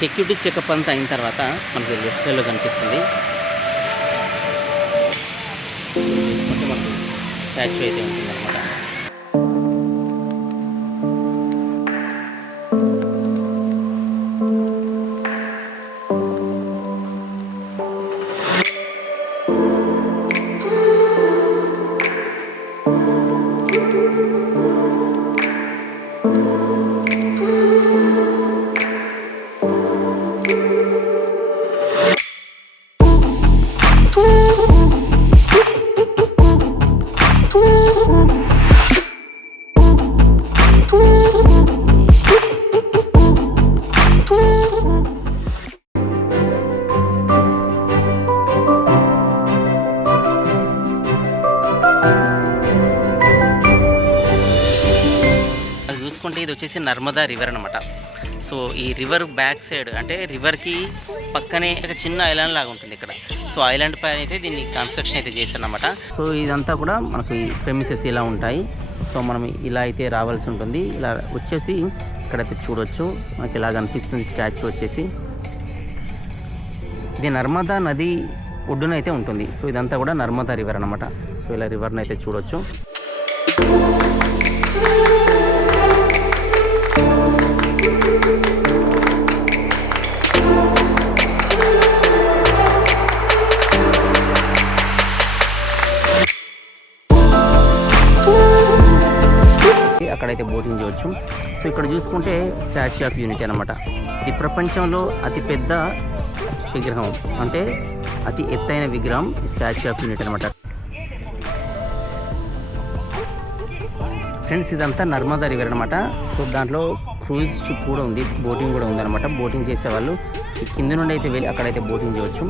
Security checkup అంతా అయిన తర్వాత మనకి లెఫ్ట్ సైడ్లో కనిపిస్తుంది. తీసుకుంటే మనకు స్టాచ్యూ అయితే ఉంటుంది అనమాట. చూసుకుంటే ఇది వచ్చేసి నర్మదా రివర్ అనమాట. సో ఈ రివర్ బ్యాక్ సైడ్ అంటే రివర్కి పక్కనే ఒక చిన్న ఐలాండ్ లాగా ఉంటుంది ఇక్కడ. సో ఐలాండ్ పైన అయితే దీన్ని కన్స్ట్రక్షన్ అయితే చేశారనమాట. సో ఇదంతా కూడా మనకి ప్రెమిసెస్ ఇలా ఉంటాయి. సో మనం ఇలా అయితే రావాల్సి ఉంటుంది. ఇలా వచ్చేసి ఇక్కడైతే చూడొచ్చు, మనకి ఇలా కనిపిస్తుంది స్టాచ్యూ వచ్చేసి. ఇది నర్మదా నది ఒడ్డున అయితే ఉంటుంది. సో ఇదంతా కూడా నర్మదా రివర్ అనమాట. సో ఇలా రివర్ని అయితే చూడొచ్చు. అక్కడైతే బోటింగ్ చేయవచ్చు. సో ఇక్కడ చూసుకుంటే స్టాచ్యూ ఆఫ్ యూనిటీ అనమాట. ఇది ప్రపంచంలో అతిపెద్ద విగ్రహం, అంటే అతి ఎత్తైన విగ్రహం స్టాచ్యూ ఆఫ్ యూనిటీ అనమాట. ఫ్రెండ్స్ ఇదంతా నర్మదా రివర్ అనమాట. సో దాంట్లో క్రూజ్ షిప్ కూడా ఉంది, బోటింగ్ కూడా ఉంది అనమాట. బోటింగ్ చేసేవాళ్ళు కింద నుండి అయితే వెళ్ళి అక్కడైతే బోటింగ్ చేయవచ్చు.